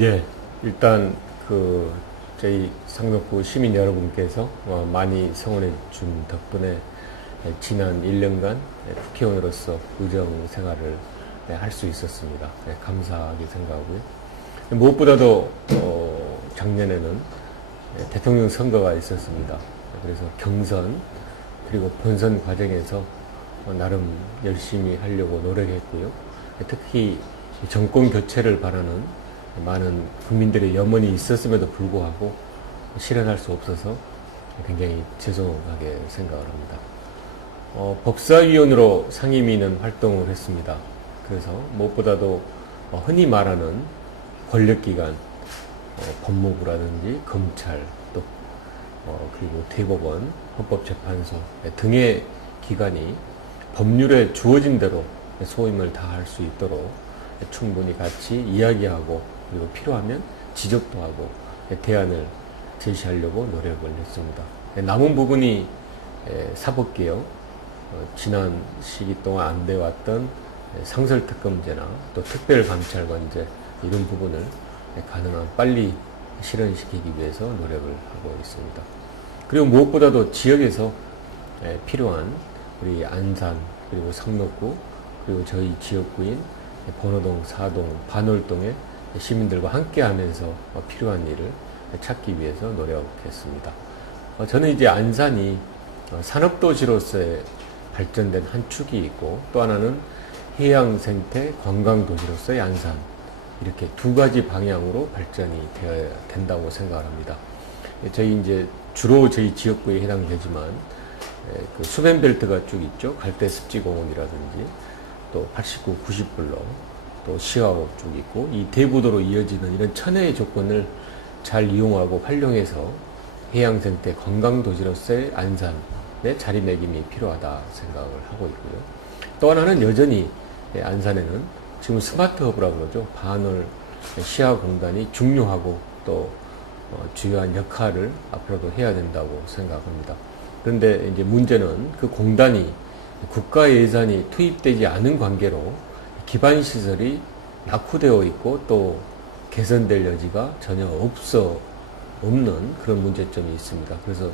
예, 일단 저희 상록구 시민 여러분께서 많이 성원해 준 덕분에 지난 1년간 국회의원으로서 의정 생활을 할 수 있었습니다. 감사하게 생각하고요. 무엇보다도 작년에는 대통령 선거가 있었습니다. 그래서 경선 그리고 본선 과정에서 나름 열심히 하려고 노력했고요. 특히 정권 교체를 바라는 많은 국민들의 염원이 있었음에도 불구하고 실현할 수 없어서 굉장히 죄송하게 생각을 합니다. 법사위원으로 상임위는 활동을 했습니다. 그래서 무엇보다도 흔히 말하는 권력기관, 법무부라든지 검찰, 또 그리고 대법원, 헌법재판소 등의 기관이 법률에 주어진 대로 소임을 다할 수 있도록 충분히 같이 이야기하고 그리고 필요하면 지적도 하고 대안을 제시하려고 노력을 했습니다. 남은 부분이 사법개혁, 지난 시기 동안 안 돼왔던 상설특검제나 또 특별감찰관제 이런 부분을 가능한 빨리 실현시키기 위해서 노력을 하고 있습니다. 그리고 무엇보다도 지역에서 필요한 우리 안산 그리고 상록구 그리고 저희 지역구인 번호동, 사동, 반월동의 시민들과 함께하면서 필요한 일을 찾기 위해서 노력했습니다. 저는 이제 안산이 산업도시로서의 발전된 한 축이 있고 또 하나는 해양생태 관광도시로서의 안산 이렇게 두 가지 방향으로 발전이 되어야 된다고 생각을 합니다. 저희 이제 주로 저희 지역구에 해당되지만 그 수변벨트가 쭉 있죠. 갈대습지공원이라든지 또 89, 90블록 또 시화곡 쭉 있고 이 대부도로 이어지는 이런 천혜의 조건을 잘 이용하고 활용해서 해양생태 관광도시로서의 안산의 자리매김이 필요하다 생각을 하고 있고요. 또 하나는 여전히 안산에는 지금 스마트허브라고 그러죠. 반월 시야공단이 중요하고 또 중요한 역할을 앞으로도 해야 된다고 생각합니다. 그런데 이제 문제는 그 공단이 국가 예산이 투입되지 않은 관계로 기반 시설이 낙후되어 있고 또 개선될 여지가 전혀 없는 그런 문제점이 있습니다. 그래서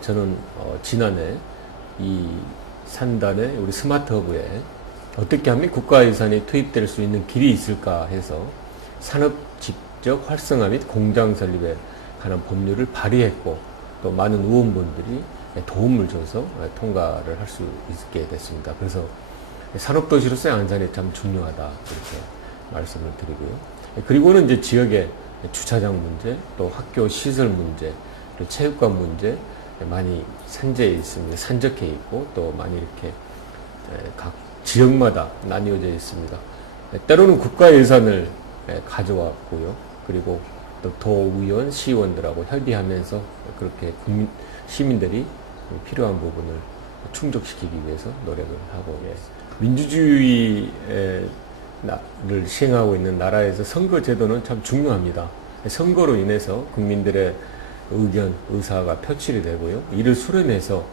저는 지난해 이 산단의 우리 스마트허브에 어떻게 하면 국가 예산이 투입될 수 있는 길이 있을까 해서 산업 직접 활성화 및 공장 설립에 관한 법률을 발의했고 또 많은 의원분들이 도움을 줘서 통과를 할 수 있게 됐습니다. 그래서 산업도시로서의 안산이 참 중요하다 이렇게 말씀을 드리고요. 그리고는 이제 지역의 주차장 문제, 또 학교 시설 문제, 또 체육관 문제 많이 산재해 있습니다. 산적해 있고 또 많이 이렇게 각 지역마다 나뉘어져 있습니다. 때로는 국가 예산을 가져왔고요. 그리고 또 도의원, 시의원들하고 협의하면서 그렇게 시민들이 필요한 부분을 충족시키기 위해서 노력을 하고 있습니다. 민주주의를 시행하고 있는 나라에서 선거 제도는 참 중요합니다. 선거로 인해서 국민들의 의견, 의사가 표출이 되고요. 이를 수렴해서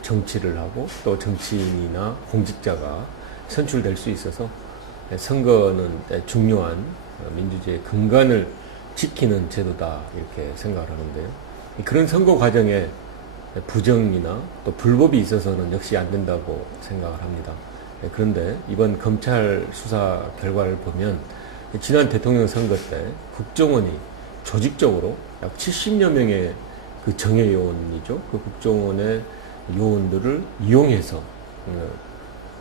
정치를 하고 또 정치인이나 공직자가 선출될 수 있어서 선거는 중요한 민주주의의 근간을 지키는 제도다 이렇게 생각을 하는데요. 그런 선거 과정에 부정이나 또 불법이 있어서는 역시 안 된다고 생각을 합니다. 그런데 이번 검찰 수사 결과를 보면 지난 대통령 선거 때 국정원이 조직적으로 약 70여 명의 그 정예 요원이죠. 그 국정원의 요원들을 이용해서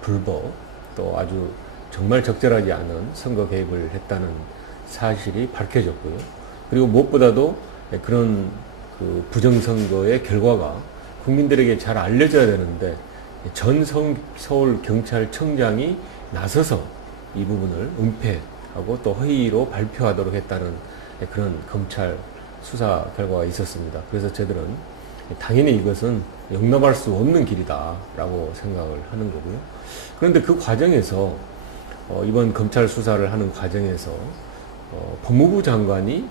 불법 또 아주 정말 적절하지 않은 선거 개입을 했다는 사실이 밝혀졌고요. 그리고 무엇보다도 그런 그 부정선거의 결과가 국민들에게 잘 알려져야 되는데 전 서울경찰청장이 나서서 이 부분을 은폐하고 또 허위로 발표하도록 했다는 그런 검찰 수사 결과가 있었습니다. 그래서 저희들은 당연히 이것은 용납할 수 없는 길이다라고 생각을 하는 거고요. 그런데 그 과정에서 이번 검찰 수사를 하는 과정에서 법무부 장관이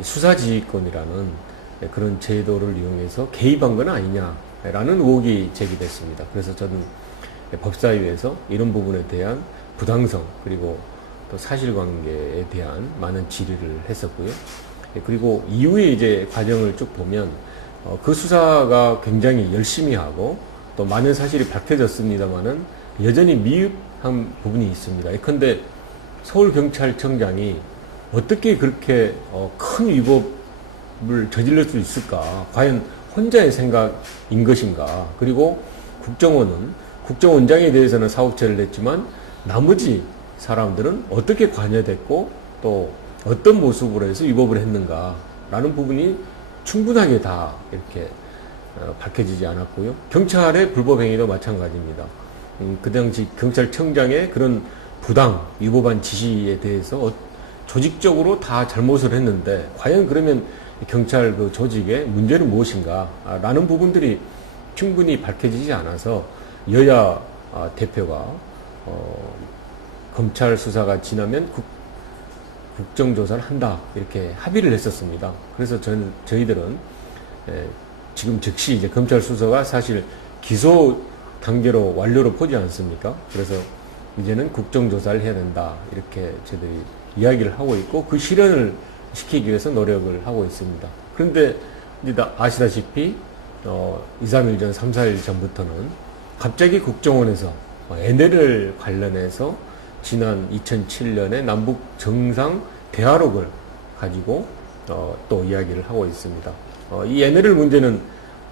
수사지휘권이라는 그런 제도를 이용해서 개입한 건 아니냐라는 의혹이 제기됐습니다. 그래서 저는 법사위에서 이런 부분에 대한 부당성 그리고 또 사실관계에 대한 많은 질의를 했었고요. 그리고 이후에 이제 과정을 쭉 보면 그 수사가 굉장히 열심히 하고 또 많은 사실이 밝혀졌습니다만은 여전히 미흡한 부분이 있습니다. 예컨대 서울경찰청장이 어떻게 그렇게 큰 위법을 저지를 수 있을까? 과연 혼자의 생각인 것인가? 그리고 국정원장에 대해서는 사후처리를 했지만 나머지 사람들은 어떻게 관여됐고 또 어떤 모습으로 해서 위법을 했는가라는 부분이 충분하게 다 이렇게 밝혀지지 않았고요. 경찰의 불법 행위도 마찬가지입니다. 그 당시 경찰청장의 그런 부당, 위법한 지시에 대해서 조직적으로 다 잘못을 했는데 과연 그러면 경찰 그 조직의 문제는 무엇인가? 라는 부분들이 충분히 밝혀지지 않아서 여야 대표가 검찰 수사가 지나면 국정조사를 한다 이렇게 합의를 했었습니다. 그래서 저희들은 지금 즉시 이제 검찰 수사가 사실 기소 단계로 완료로 보지 않습니까? 그래서 이제는 국정조사를 해야 된다 이렇게 저희들이 이야기를 하고 있고 그 실현을 시키기 위해서 노력을 하고 있습니다. 그런데 이제 아시다시피 2, 3일 전, 3, 4일 전부터는 갑자기 국정원에서 NLL 관련해서 지난 2007년에 남북 정상 대화록을 가지고 또 이야기를 하고 있습니다. 이 NLL 문제는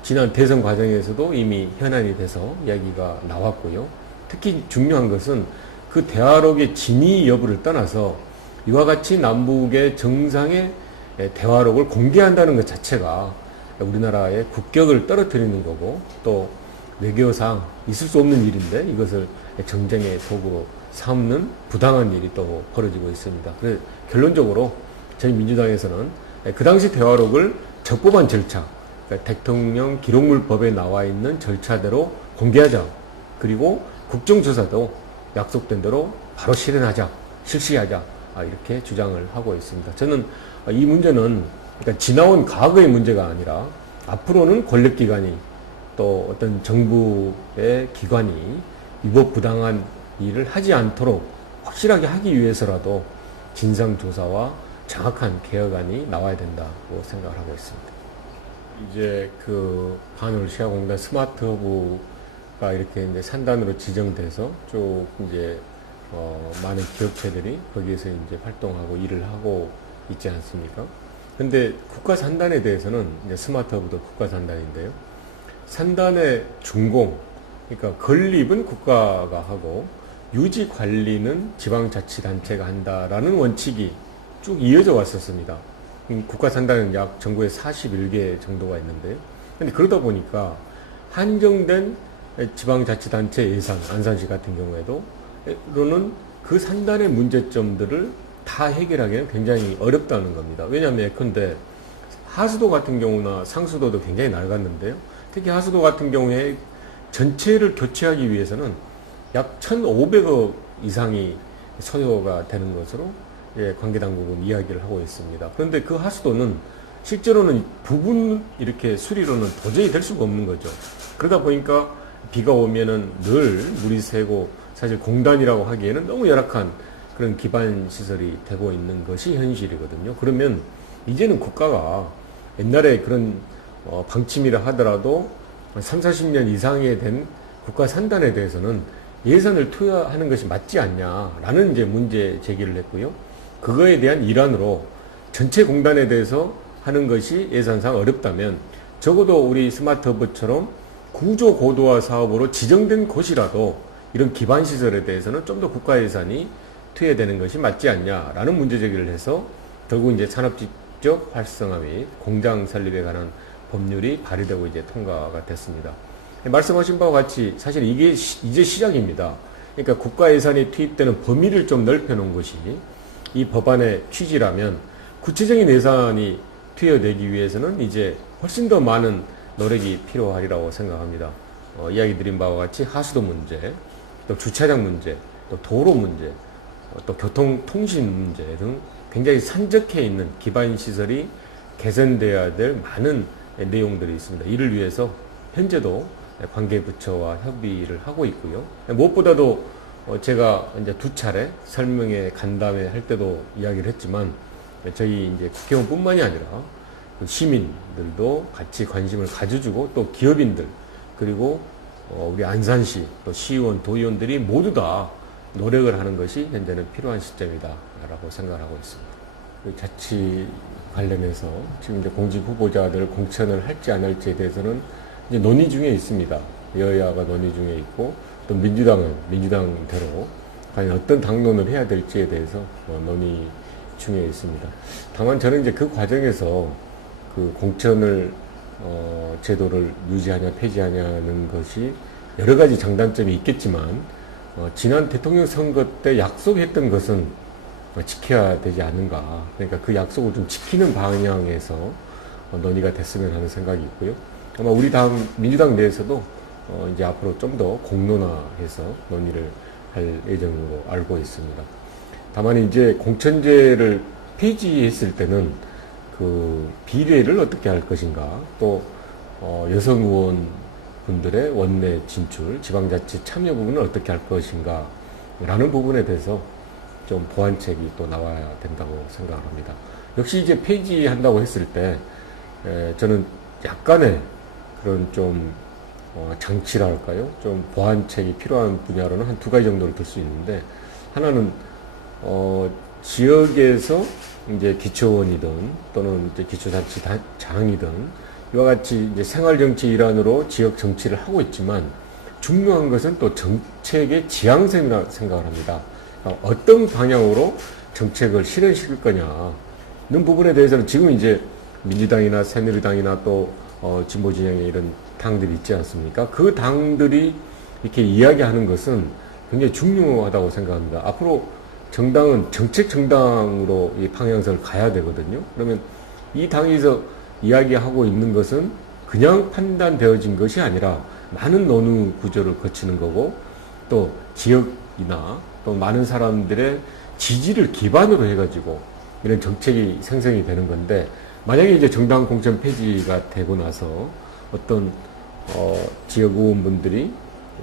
지난 대선 과정에서도 이미 현안이 돼서 이야기가 나왔고요. 특히 중요한 것은 그 대화록의 진위 여부를 떠나서 이와 같이 남북의 정상의 대화록을 공개한다는 것 자체가 우리나라의 국격을 떨어뜨리는 거고 또 외교상 있을 수 없는 일인데 이것을 정쟁의 도구로 삼는 부당한 일이 또 벌어지고 있습니다. 그래서 결론적으로 저희 민주당에서는 그 당시 대화록을 적법한 절차, 그러니까 대통령 기록물법에 나와 있는 절차대로 공개하자. 그리고 국정조사도 약속된 대로 바로 실현하자, 실시하자. 이렇게 주장을 하고 있습니다. 저는 이 문제는 그러니까 지나온 과거의 문제가 아니라 앞으로는 권력기관이 또 어떤 정부의 기관이 위법 부당한 일을 하지 않도록 확실하게 하기 위해서라도 진상조사와 정확한 개혁안이 나와야 된다고 생각을 하고 있습니다. 이제 그 반올시아공단 스마트허브가 이렇게 이제 산단으로 지정돼서 쭉 이제 많은 기업체들이 거기에서 이제 활동하고 일을 하고 있지 않습니까? 근데 국가 산단에 대해서는 이제 스마트허브도 국가 산단인데요. 산단의 준공, 그러니까 건립은 국가가 하고 유지 관리는 지방자치단체가 한다라는 원칙이 쭉 이어져 왔었습니다. 국가 산단은 약 전국에 41개 정도가 있는데요. 근데 그러다 보니까 한정된 지방자치단체 예산, 안산시 같은 경우에도로는 그 산단의 문제점들을 다 해결하기는 굉장히 어렵다는 겁니다. 왜냐하면 예컨대 하수도 같은 경우나 상수도도 굉장히 낡았는데요. 특히 하수도 같은 경우에 전체를 교체하기 위해서는 약 1,500억 이상이 소요가 되는 것으로 관계당국은 이야기를 하고 있습니다. 그런데 그 하수도는 실제로는 부분 이렇게 수리로는 도저히 될 수가 없는 거죠. 그러다 보니까 비가 오면은 늘 물이 새고 사실 공단이라고 하기에는 너무 열악한 그런 기반 시설이 되고 있는 것이 현실이거든요. 그러면 이제는 국가가 옛날에 그런 방침이라 하더라도 3, 40년 이상이 된 국가 산단에 대해서는 예산을 투여하는 것이 맞지 않냐라는 이제 문제 제기를 했고요. 그거에 대한 일환으로 전체 공단에 대해서 하는 것이 예산상 어렵다면 적어도 우리 스마트허브처럼 구조 고도화 사업으로 지정된 곳이라도 이런 기반 시설에 대해서는 좀 더 국가 예산이 투여되는 것이 맞지 않냐라는 문제 제기를 해서 결국 이제 산업지적 활성화 및 공장 설립에 관한 법률이 발의되고 이제 통과가 됐습니다. 말씀하신 바와 같이 사실 이게 이제 시작입니다. 그러니까 국가 예산이 투입되는 범위를 좀 넓혀 놓은 것이 이 법안의 취지라면 구체적인 예산이 투여되기 위해서는 이제 훨씬 더 많은 노력이 필요하리라고 생각합니다. 이야기 드린 바와 같이 하수도 문제, 또 주차장 문제, 또 도로 문제, 또 교통통신 문제 등 굉장히 산적해 있는 기반 시설이 개선돼야 될 많은 내용들이 있습니다. 이를 위해서 현재도 관계부처와 협의를 하고 있고요. 무엇보다도 제가 이제 두 차례 설명회 간담회 할 때도 이야기를 했지만 저희 이제 국회의원뿐만이 아니라 시민들도 같이 관심을 가져주고 또 기업인들 그리고 우리 안산시 또 시의원 도의원들이 모두 다 노력을 하는 것이 현재는 필요한 시점이다라고 생각하고 있습니다. 자치 관련해서 지금 이제 공직 후보자들 공천을 할지 안 할지에 대해서는 이제 논의 중에 있습니다. 여야가 논의 중에 있고 또 민주당은 민주당대로 과연 어떤 당론을 해야 될지에 대해서 논의 중에 있습니다. 다만 저는 이제 그 과정에서 그 공천을 제도를 유지하냐 폐지하냐는 것이 여러 가지 장단점이 있겠지만 지난 대통령 선거 때 약속했던 것은 지켜야 되지 않은가. 그러니까 그 약속을 좀 지키는 방향에서 논의가 됐으면 하는 생각이 있고요. 아마 우리 당 민주당 내에서도 이제 앞으로 좀 더 공론화해서 논의를 할 예정으로 알고 있습니다. 다만 이제 공천제를 폐지했을 때는 그 비례를 어떻게 할 것인가, 또 여성 의원 분들의 원내 진출, 지방자치 참여 부분을 어떻게 할 것인가 라는 부분에 대해서 좀 보완책이 또 나와야 된다고 생각을 합니다. 역시 이제 폐지한다고 했을 때 저는 약간의 그런 좀 장치랄까요? 좀 보완책이 필요한 분야로는 한 두 가지 정도를 들 수 있는데, 하나는 지역에서 이제 기초원이든 또는 이제 기초자치장이든 이와 같이 이제 생활정치 일환으로 지역 정치를 하고 있지만 중요한 것은 또 정책의 지향성이라 생각을 합니다. 어떤 방향으로 정책을 실현시킬 거냐는 부분에 대해서는 지금 이제 민주당이나 새누리당이나 또 진보 진영의 이런 당들이 있지 않습니까? 그 당들이 이렇게 이야기하는 것은 굉장히 중요하다고 생각합니다. 앞으로 정당은 정책 정당으로 이 방향성을 가야 되거든요. 그러면 이 당에서 이야기하고 있는 것은 그냥 판단되어진 것이 아니라 많은 논의 구조를 거치는 거고, 또 지역이나 또 많은 사람들의 지지를 기반으로 해가지고 이런 정책이 생성이 되는 건데, 만약에 이제 정당 공천 폐지가 되고 나서 어떤 지역 의원분들이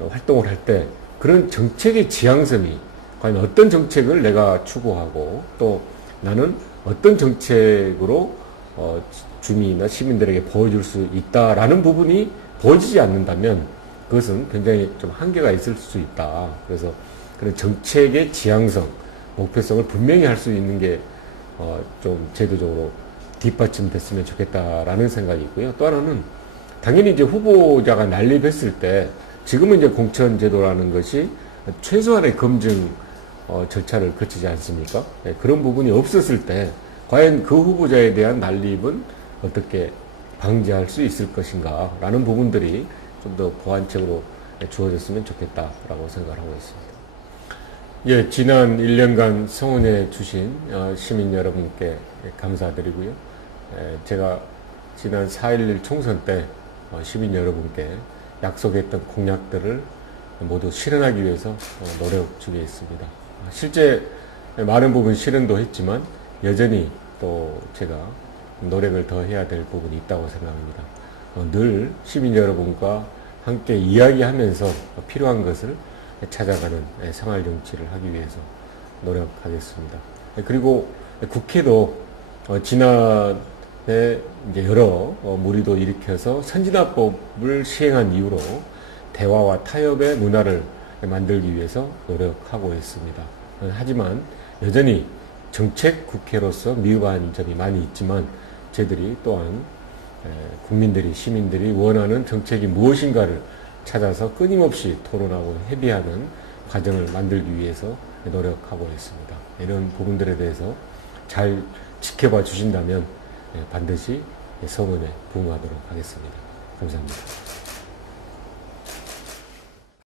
활동을 할 때 그런 정책의 지향성이 과연 어떤 정책을 내가 추구하고 또 나는 어떤 정책으로 주민이나 시민들에게 보여줄 수 있다라는 부분이 보여지지 않는다면 그것은 굉장히 좀 한계가 있을 수 있다. 그래서 그런 정책의 지향성, 목표성을 분명히 할 수 있는 게 좀 제도적으로 뒷받침됐으면 좋겠다라는 생각이 있고요. 또 하나는 당연히 이제 후보자가 난립했을 때 지금은 이제 공천제도라는 것이 최소한의 검증 절차를 거치지 않습니까? 네, 그런 부분이 없었을 때 과연 그 후보자에 대한 난립은 어떻게 방지할 수 있을 것인가 라는 부분들이 좀 더 보완책으로 주어졌으면 좋겠다라고 생각을 하고 있습니다. 예, 지난 1년간 성원해 주신 시민 여러분께 감사드리고요. 제가 지난 4.11 총선 때 시민 여러분께 약속했던 공약들을 모두 실현하기 위해서 노력 중에 있습니다. 실제 많은 부분 실현도 했지만 여전히 또 제가 노력을 더 해야 될 부분이 있다고 생각합니다. 늘 시민 여러분과 함께 이야기하면서 필요한 것을 찾아가는 생활 정치를 하기 위해서 노력하겠습니다. 그리고 국회도 지난해 이제 여러 무리도 일으켜서 선진화법을 시행한 이후로 대화와 타협의 문화를 만들기 위해서 노력하고 있습니다. 하지만 여전히 정책 국회로서 미흡한 점이 많이 있지만 저희들이 또한 국민들이, 시민들이 원하는 정책이 무엇인가를 찾아서 끊임없이 토론하고 협의하는 과정을 만들기 위해서 노력하고 있습니다. 이런 부분들에 대해서 잘 지켜봐 주신다면 반드시 성원에 부응하도록 하겠습니다. 감사합니다.